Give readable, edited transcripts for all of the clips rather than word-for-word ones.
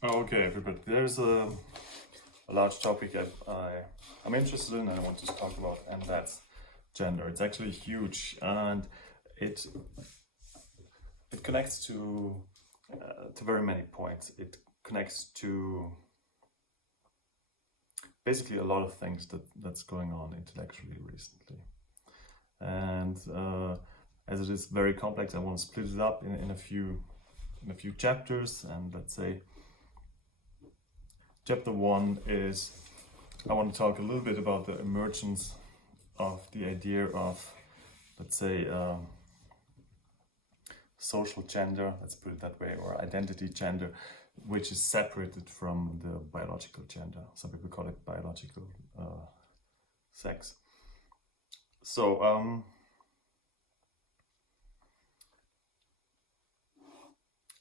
Okay, everybody. There's a large topic I'm interested in and I want to talk about, and that's gender. It's actually huge, and it it connects to very many points. It connects to basically a lot of things that's going on intellectually recently, and as it is very complex, I want to split it up in a few chapters, and let's say. Chapter 1 is I want to talk a little bit about the emergence of the idea of, let's say, social gender, let's put it that way, or identity gender, which is separated from the biological gender. Some people call it biological sex. So,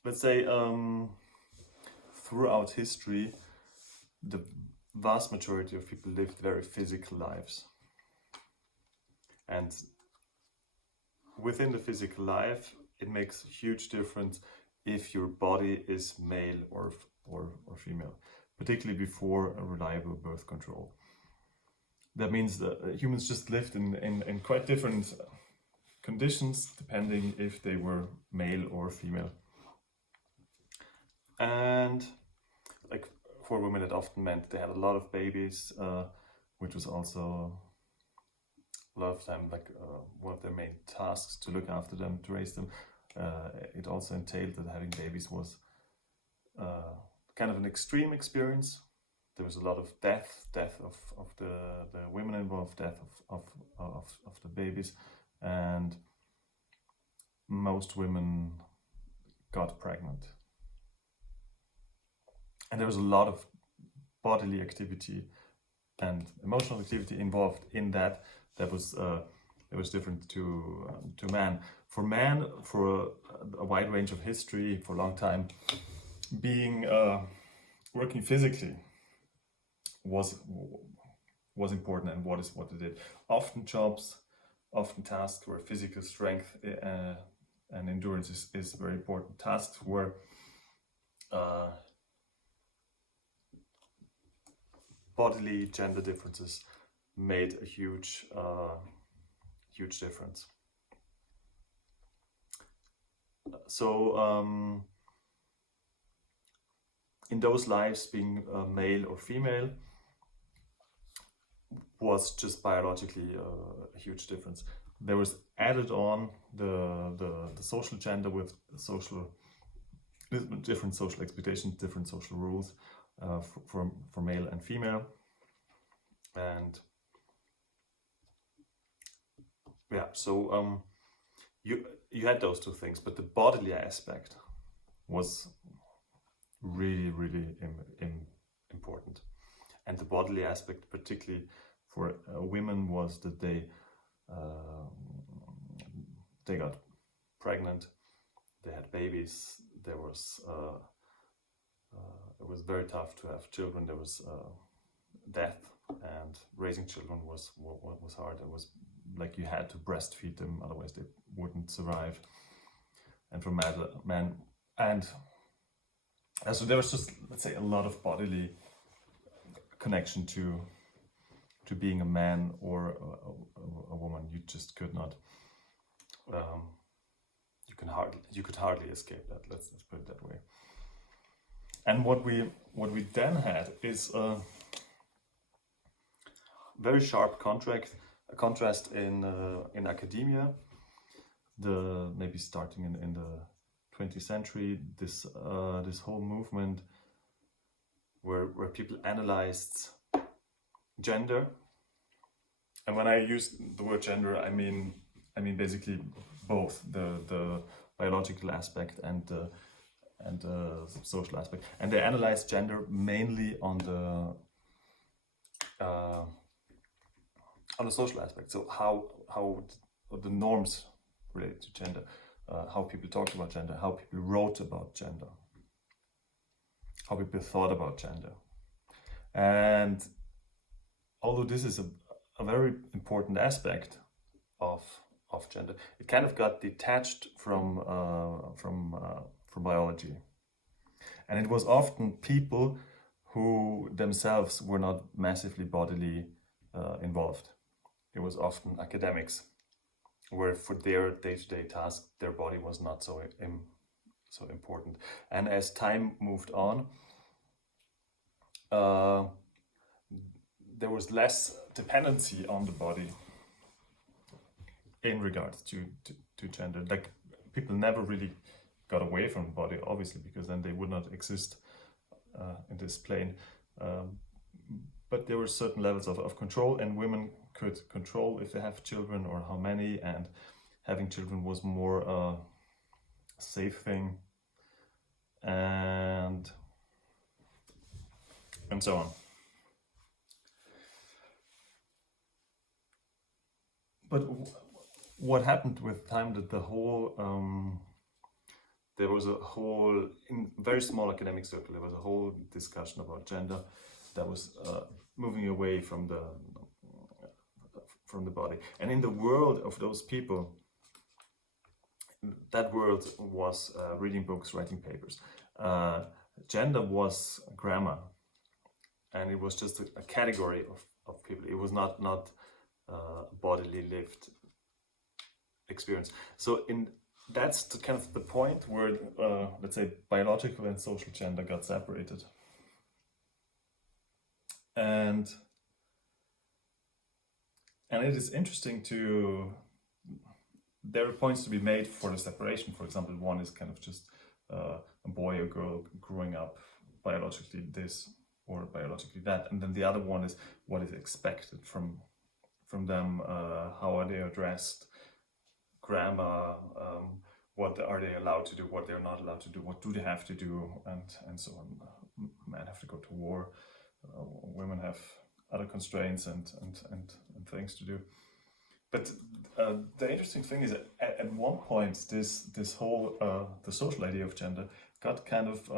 let's say throughout history, the vast majority of people lived very physical lives. And within the physical life, it makes a huge difference if your body is male or female, particularly before a reliable birth control. That means that humans just lived in quite different conditions depending if they were male or female. And like for women, it often meant they had a lot of babies, which was also a lot of time like one of their main tasks, to look after them, to raise them. It also entailed that having babies was kind of an extreme experience. There was a lot of death of the women involved, death of the babies, and most women got pregnant. And there was a lot of bodily activity and emotional activity involved in that. That was it was different to man. For man, for a wide range of history, for a long time, being working physically was important, and what it did. Often jobs, often tasks where physical strength and endurance is very important. Tasks where bodily gender differences made a huge difference. So in those lives, being male or female was just biologically a huge difference. There was added on the social gender with different social expectations, different social rules for male and female, and yeah. So you had those two things, but the bodily aspect was really important. And the bodily aspect, particularly for women, was that they got pregnant, they had babies. There was it was very tough to have children. There was death, and raising children was hard. It was like you had to breastfeed them, otherwise they wouldn't survive. And for men, and so there was just, let's say, a lot of bodily connection to being a man or a woman. You just could not. You could hardly escape that. Let's put it that way. And what we then had is a very sharp contrast in academia. Maybe starting in the 20th century, this whole movement where people analyzed gender. And when I use the word gender, I mean basically both the biological aspect and the social aspect. And they analyzed gender mainly on the social aspect. So how the norms relate to gender, how people talked about gender, how people wrote about gender, how people thought about gender. And although this is a very important aspect of gender, it kind of got detached from biology. And it was often people who themselves were not massively bodily involved. It was often academics, where for their day-to-day task, their body was not so important. And as time moved on, there was less dependency on the body in regards to gender. Like, people never really got away from the body, obviously, because then they would not exist in this plane. But there were certain levels of control, and women could control if they have children or how many, and having children was more a safe thing, and so on. But what happened with time, that the whole there was a whole, in very small academic circle, there was a whole discussion about gender that was moving away from the body. And in the world of those people, that world was reading books, writing papers. Gender was grammar, and it was just a category of people. It was not bodily lived experience. So that's the kind of the point where, let's say, biological and social gender got separated. And it is interesting there are points to be made for the separation. For example, one is kind of just a boy or girl growing up biologically this or biologically that, and then the other one is what is expected from them, how are they addressed, grammar, what are they allowed to do, what they're not allowed to do, what do they have to do, and so on. Men have to go to war, women have other constraints and things to do. But the interesting thing is that at one point this whole the social idea of gender got kind of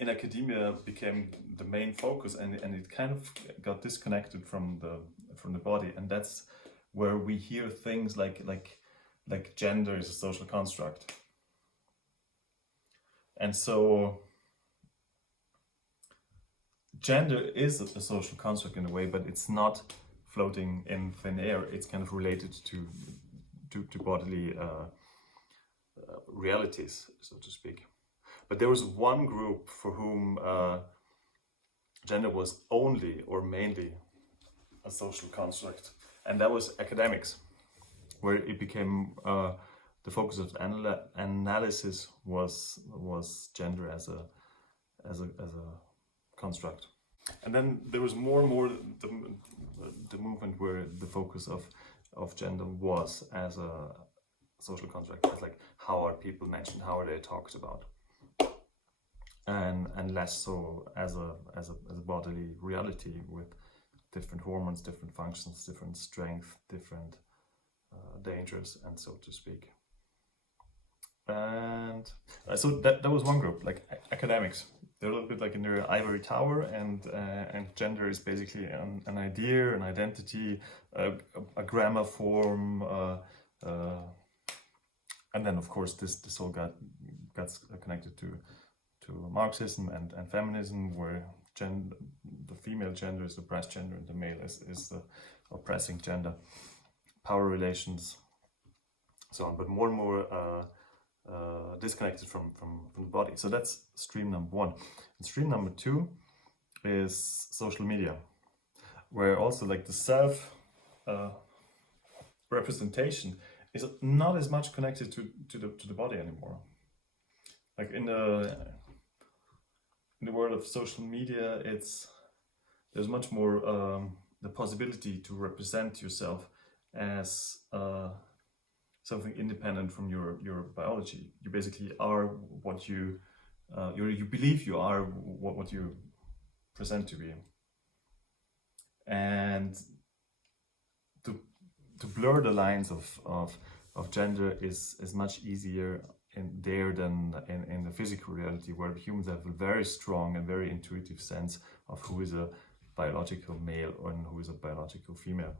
in academia became the main focus, and it kind of got disconnected from the body, and that's where we hear things like gender is a social construct. And so gender is a social construct in a way, but it's not floating in thin air. It's kind of related to bodily realities, so to speak. But there was one group for whom gender was only or mainly a social construct, and that was academics, where it became the focus of analysis was gender as a construct. And then there was more and more the movement where the focus of gender was as a social construct, as like how are people mentioned, how are they talked about, and less so as a bodily reality with different hormones, different functions, different strength, different dangers, and so to speak. And so that was one group, like academics. They're a little bit like in their ivory tower, and gender is basically an idea, an identity, a grammar form, and then of course this all got connected to Marxism and feminism, where the female gender is the oppressed gender and the male is the oppressing gender, power relations, so on. But more and more disconnected from the body. So that's stream number one. And stream number two is social media, where also like the self representation is not as much connected to the body anymore. Like in the world of social media, there's much more the possibility to represent yourself as something independent from your biology. You basically are what you believe you are, what you present to be, and to blur the lines of gender is much easier in there than in the physical reality, where humans have a very strong and very intuitive sense of who is a biological male and who is a biological female.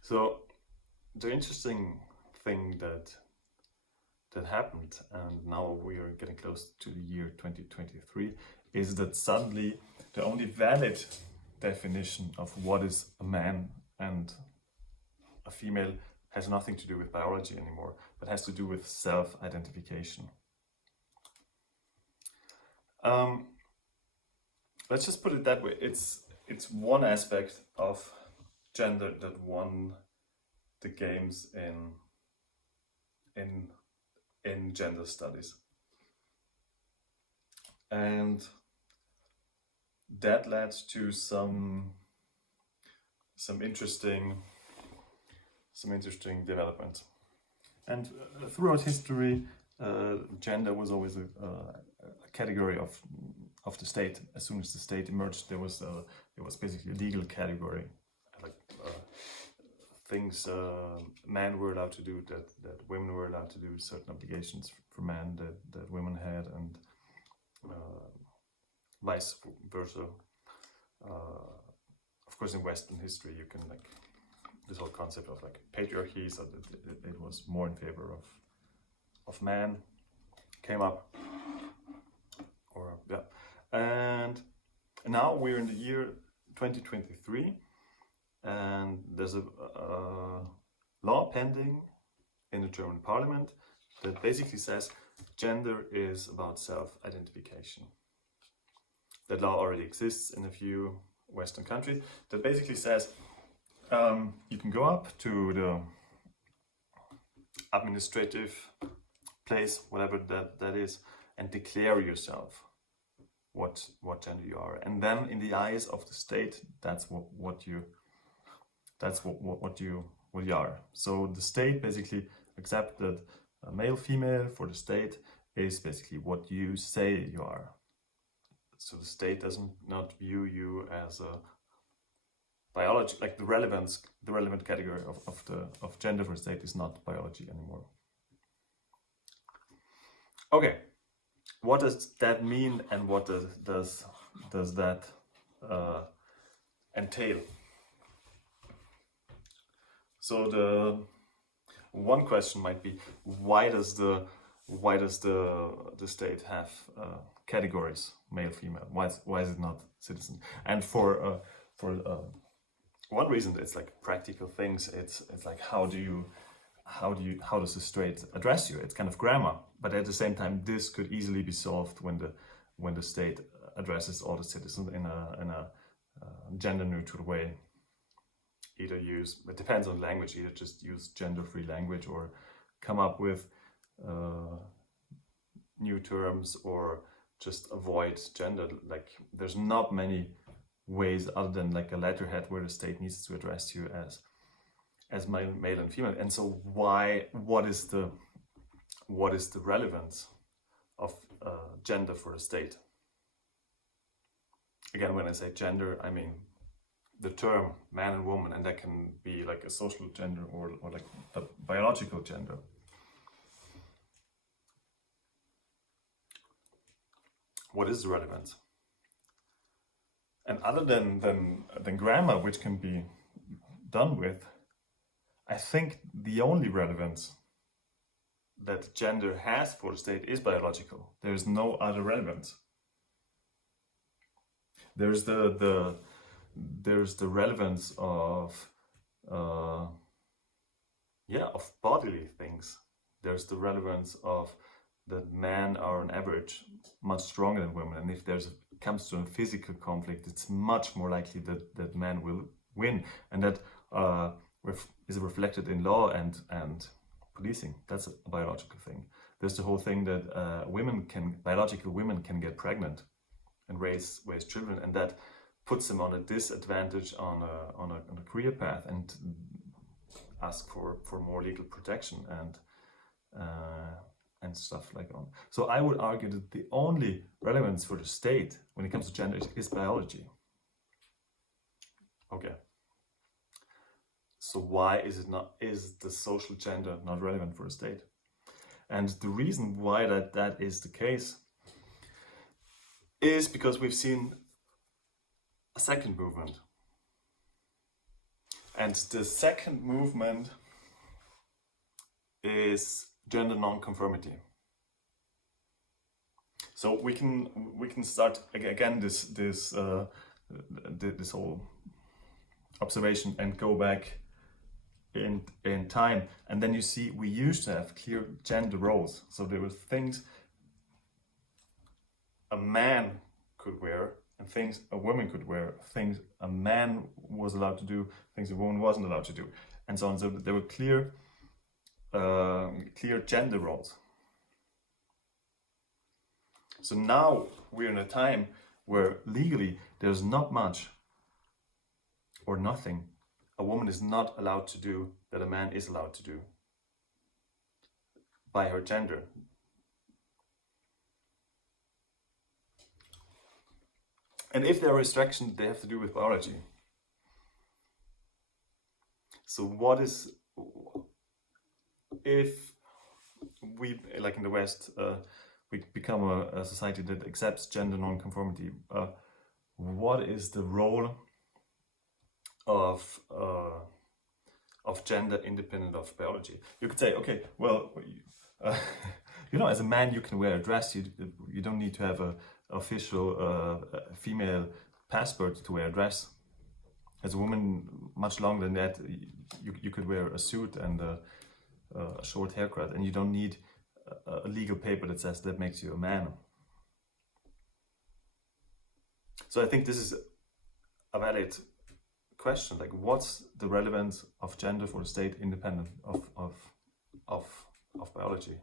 So the interesting thing that that happened, and now we are getting close to the year 2023, is that suddenly the only valid definition of what is a man and a female has nothing to do with biology anymore, but has to do with self-identification. Let's just put it that way. It's one aspect of gender that won the games in gender studies, and that led to some interesting development. And throughout history, gender was always a category of the state. As soon as the state emerged, there was basically a legal category, like things men were allowed to do that women were allowed to do, certain obligations for men that women had, and vice versa. Of course, in Western history, you can like this whole concept of like patriarchy, so that it was more in favor of man came up, or yeah. And now we're in the year 2023, and there's a law pending in the German parliament that basically says gender is about self-identification. That law already exists in a few Western countries. That basically says you can go up to the administrative place, whatever that is, and declare yourself what gender you are, and then in the eyes of the state, that's what you are. So the state basically accepts that male, female for the state is basically what you say you are. So the state doesn't not view you as a biology, like the relevant category of gender for state is not biology anymore. Okay, what does that mean, and what does that entail? So the one question might be, why does the state have categories, male, female? Why is it not citizen? And for one reason, it's like practical things. It's like how does the state address you? It's kind of grammar, but at the same time, this could easily be solved when the state addresses all the citizens in a gender neutral way. Either use, it depends on language, either just use gender-free language or come up with new terms, or just avoid gender. Like there's not many ways other than like a letterhead where the state needs to address you as male and female. And so what is the relevance of gender for a state? Again, when I say gender, I mean the term man and woman, and that can be like a social gender or like a biological gender. What is the relevance? And other than grammar, which can be done with, I think the only relevance that gender has for the state is biological. There's no other relevance. There's the relevance of bodily things. There's the relevance of that men are on average much stronger than women, and if comes to a physical conflict, it's much more likely that men will win, and that is reflected in law and policing. That's a biological thing. There's the whole thing that biological women can get pregnant and raise children, and that puts them on a disadvantage on a career path, and ask for more legal protection and stuff like that. So I would argue that the only relevance for the state when it comes to gender is biology. Okay. So why is the social gender not relevant for the state? And the reason why that is the case is because we've seen a second movement. And the second movement is gender non-conformity. So we can start again this whole observation and go back in time, and then you see we used to have clear gender roles. So there were things a man could wear and things a woman could wear, things a man was allowed to do, things a woman wasn't allowed to do, and so on. So there were clear gender roles. So now we're in a time where legally there's not much or nothing a woman is not allowed to do that a man is allowed to do by her gender. And if there are restrictions, they have to do with biology. So what is, if we, like in the West, we become a society that accepts gender non-conformity, what is the role of gender independent of biology? You could say, okay, well, you know, as a man you can wear a dress. You don't need to have a official female passport to wear a dress. As a woman, much longer than that, you could wear a suit and a short haircut, and you don't need a legal paper that says that makes you a man. So I think this is a valid question, like what's the relevance of gender for the state independent of biology?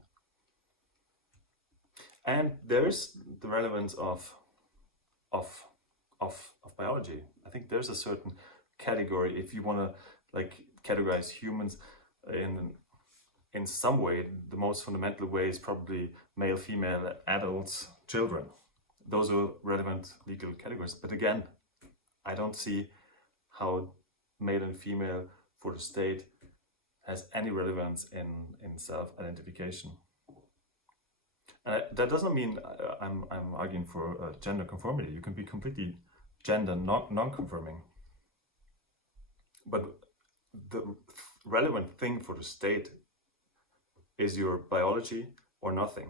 And there's the relevance of biology. I think there's a certain category, if you want to like categorize humans in some way, the most fundamental way is probably male, female, adults, children. Those are relevant legal categories. But again, I don't see how male and female for the state has any relevance in self-identification. That doesn't mean I'm arguing for gender conformity. You can be completely gender non-conforming. But the relevant thing for the state is your biology or nothing.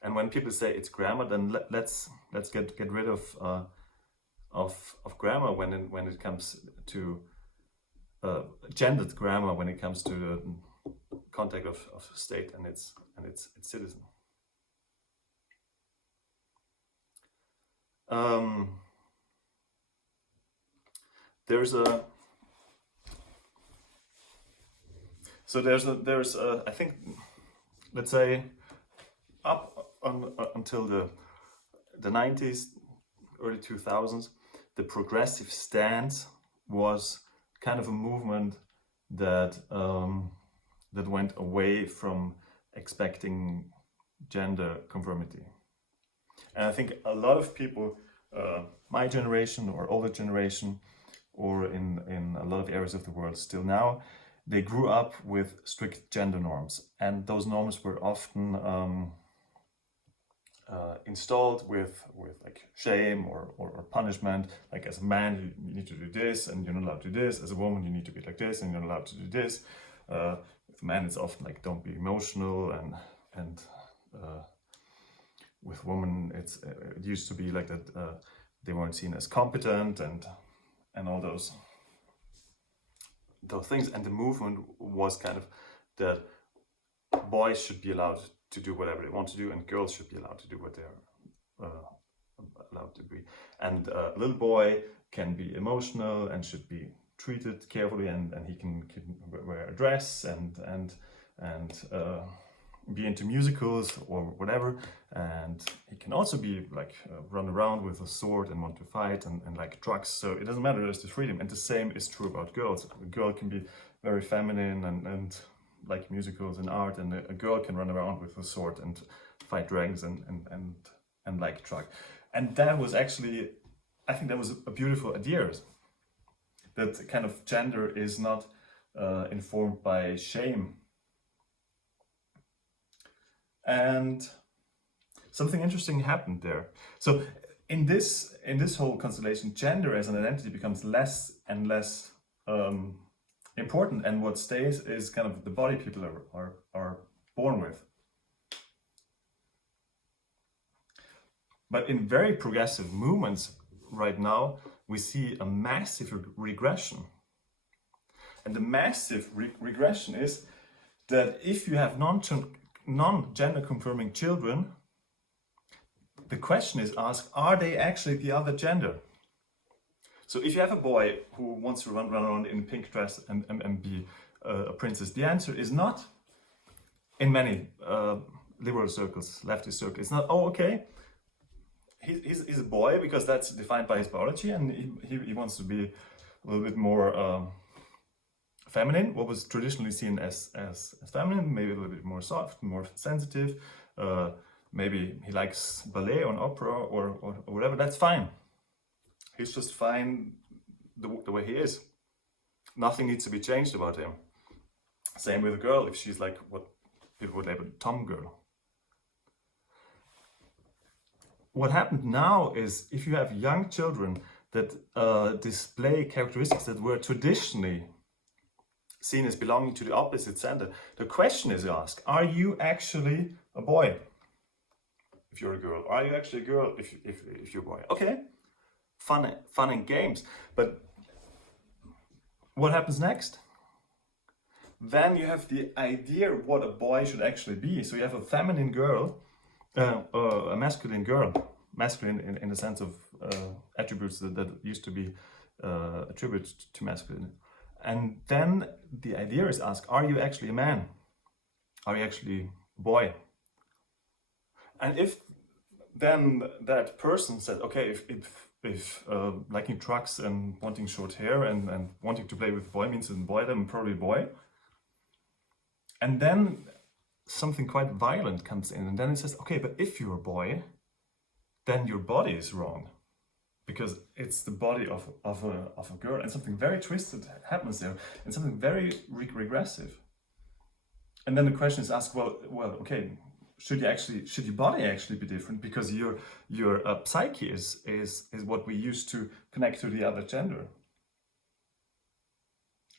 And when people say it's grammar, then let's get rid of grammar when it comes to gendered grammar when it comes to the contact of state and its citizen. There's I think, let's say up until the 90s, early 2000s, the progressive stance was kind of a movement that went away from expecting gender conformity. And I think a lot of people, my generation or older generation, or in a lot of areas of the world still now, they grew up with strict gender norms, and those norms were often installed with like shame or punishment. Like as a man you need to do this and you're not allowed to do this, as a woman you need to be like this and you're not allowed to do this. With men it's often like don't be emotional, and with women it used to be like that they weren't seen as competent and all those things. And the movement was kind of that boys should be allowed to do whatever they want to do, and girls should be allowed to do what they're allowed to be. And a little boy can be emotional and should be treated carefully, and he can wear a dress and be into musicals or whatever, and he can also be like run around with a sword and want to fight and like drugs. So it doesn't matter, there's the freedom. And the same is true about girls. A girl can be very feminine and like musicals and art, and a girl can run around with a sword and fight dragons and like drug. And that was actually, I think that was a beautiful idea, that kind of gender is not informed by shame. And something interesting happened there. So in this whole constellation, gender as an identity becomes less and less important, and what stays is kind of the body people are born with. But in very progressive movements right now, we see a massive regression. And the massive regression is that if you have non-gender confirming children, the question is asked, are they actually the other gender? So if you have a boy who wants to run around in a pink dress and be a princess, the answer is not, in many liberal circles, leftist circles, it's not, oh, okay, he's a boy because that's defined by his biology, and he wants to be a little bit more feminine, what was traditionally seen as feminine, maybe a little bit more soft, more sensitive, maybe he likes ballet or opera or whatever, that's fine. He's just fine the way he is. Nothing needs to be changed about him. Same with a girl, if she's like what people would label a tom girl. What happened now is if you have young children that display characteristics that were traditionally seen as belonging to the opposite gender, the question is asked, are you actually a boy if you're a girl? Are you actually a girl if you're a boy? Okay, fun and games. But what happens next? Then you have the idea of what a boy should actually be. So you have a feminine girl, a masculine girl, masculine in the sense of attributes that used to be attributed to masculine. And then the idea is asked, are you actually a man? Are you actually a boy? And if then that person said, okay, if liking trucks and wanting short hair and wanting to play with a boy means a boy, then I'm probably a boy. And then something quite violent comes in, and then it says, okay, but if you're a boy, then your body is wrong, because it's the body of a girl, and something very twisted happens there, and something very regressive. And then the question is asked, well, okay, should your body actually be different, because your psyche is what we use to connect to the other gender.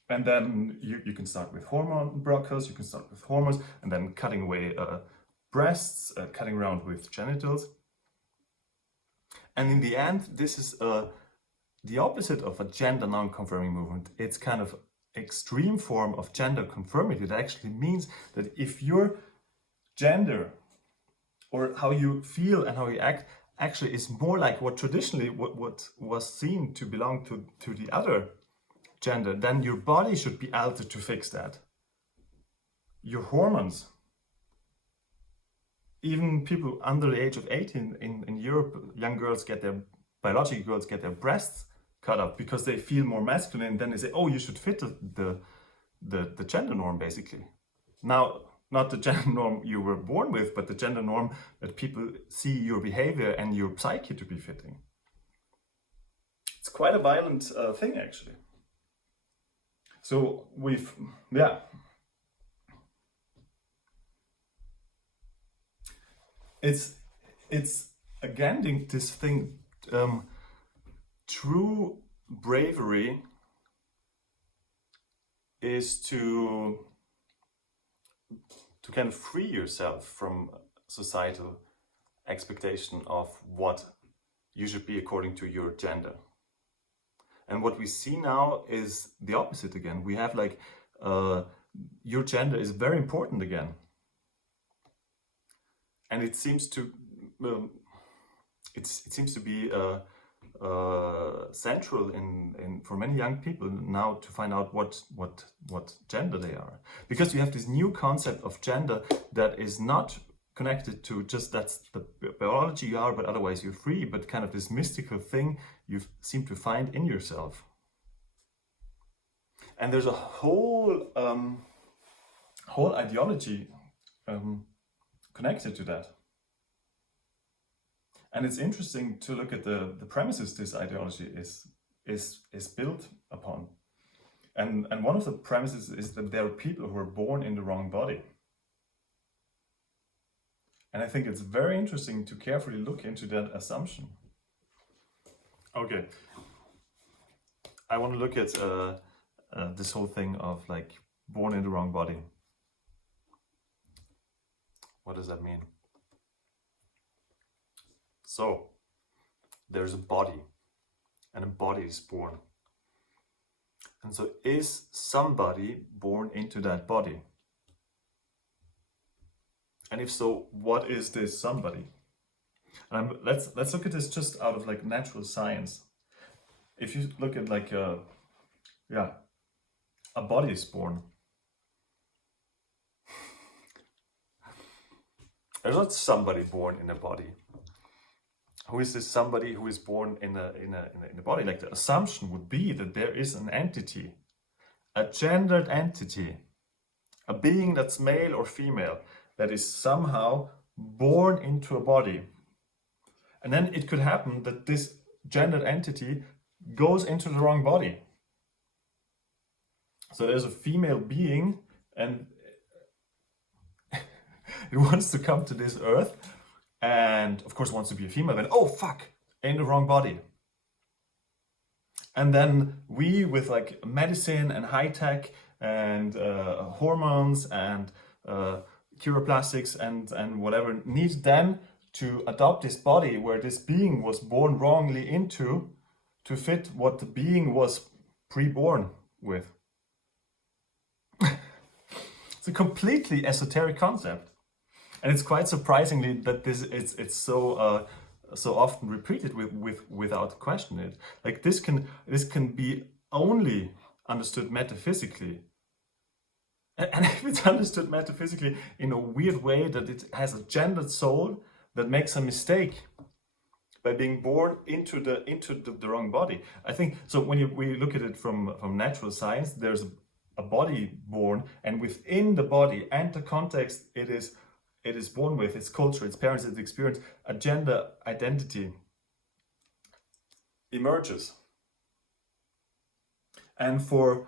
And then you can start with hormone blockers, you can start with hormones, and then cutting away breasts, cutting around with genitals. And in the end, this is the opposite of a gender non-confirming movement. It's kind of extreme form of gender conformity. That actually means that if your gender or how you feel and how you act actually is more like what traditionally what was seen to belong to the other gender, then your body should be altered to fix that. Your hormones. Even people under the age of 18 in Europe, biological girls get their breasts cut up because they feel more masculine, and then they say, oh, you should fit the gender norm, basically. Now, not the gender norm you were born with, but the gender norm that people see your behavior and your psyche to be fitting. It's quite a violent thing, actually. So it's again this thing, true bravery is to kind of free yourself from societal expectation of what you should be according to your gender. And what we see now is the opposite again. We have like your gender is very important again. And it seems to be central in for many young people now to find out what gender they are, because you have this new concept of gender that is not connected to just that's the biology you are, but otherwise you're free, but kind of this mystical thing you seem to find in yourself. And there's a whole ideology connected to that. And it's interesting to look at the premises this ideology is built upon. And one of the premises is that there are people who are born in the wrong body. And I think it's very interesting to carefully look into that assumption. Okay. I want to look at this whole thing of like born in the wrong body. What does that mean? So, there's a body, and a body is born. And so, is somebody born into that body? And if so, what is this somebody? And let's look at this just out of like natural science. If you look at like a body is born. There's not somebody born in a body. Who is this somebody who is born in a body? Like the assumption would be that there is an entity, a gendered entity, a being that's male or female, that is somehow born into a body. And then it could happen that this gendered entity goes into the wrong body. So there's a female being and it wants to come to this earth and of course wants to be a female, then oh fuck, in the wrong body. And then we with like medicine and high tech and hormones and chiroplastics and whatever need then to adopt this body where this being was born wrongly into to fit what the being was pre-born with. It's a completely esoteric concept, and it's quite surprisingly that it's so often repeated without questioning it. Like this can be only understood metaphysically, and if it's understood metaphysically in a weird way that it has a gendered soul that makes a mistake by being born into the wrong body. I think so. When we look at it from natural science, there's a body born, and within the body and the context it is born with, its culture, its parents, its experience, a gender identity emerges. And for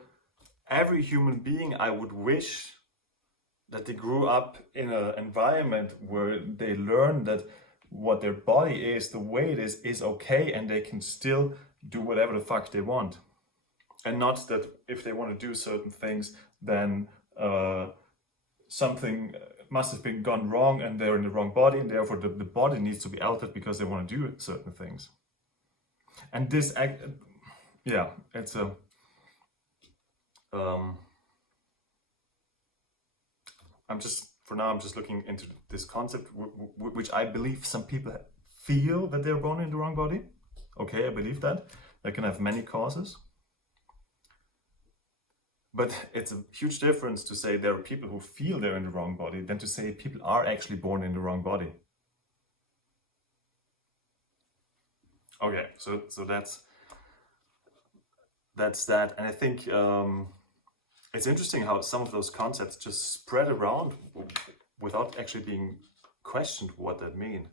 every human being, I would wish that they grew up in an environment where they learn that what their body is, the way it is okay, and they can still do whatever the fuck they want. And not that if they want to do certain things, then something must have been gone wrong and they're in the wrong body, and therefore the body needs to be altered because they want to do certain things. And this it's a I'm just looking into this concept, which I believe some people feel that they're born in the wrong body. Okay, I believe that. That can have many causes. But it's a huge difference to say there are people who feel they're in the wrong body than to say people are actually born in the wrong body. Okay, so that's that. And I think it's interesting how some of those concepts just spread around without actually being questioned what that mean.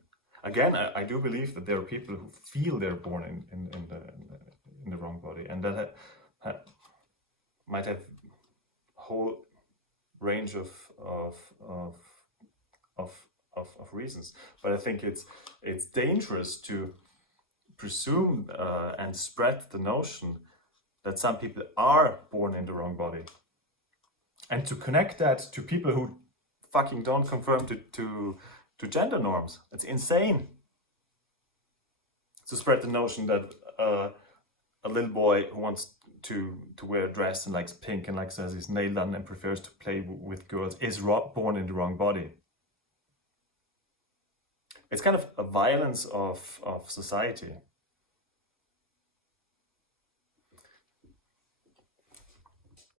Again, I do believe that there are people who feel they're born in the wrong body, and that might have a whole range of reasons. But I think it's dangerous to presume and spread the notion that some people are born in the wrong body, and to connect that to people who fucking don't conform to gender norms. It's insane to spread the notion that a little boy who wants to wear a dress and likes pink and likes has his nail done and prefers to play with girls is born in the wrong body. It's kind of a violence of society.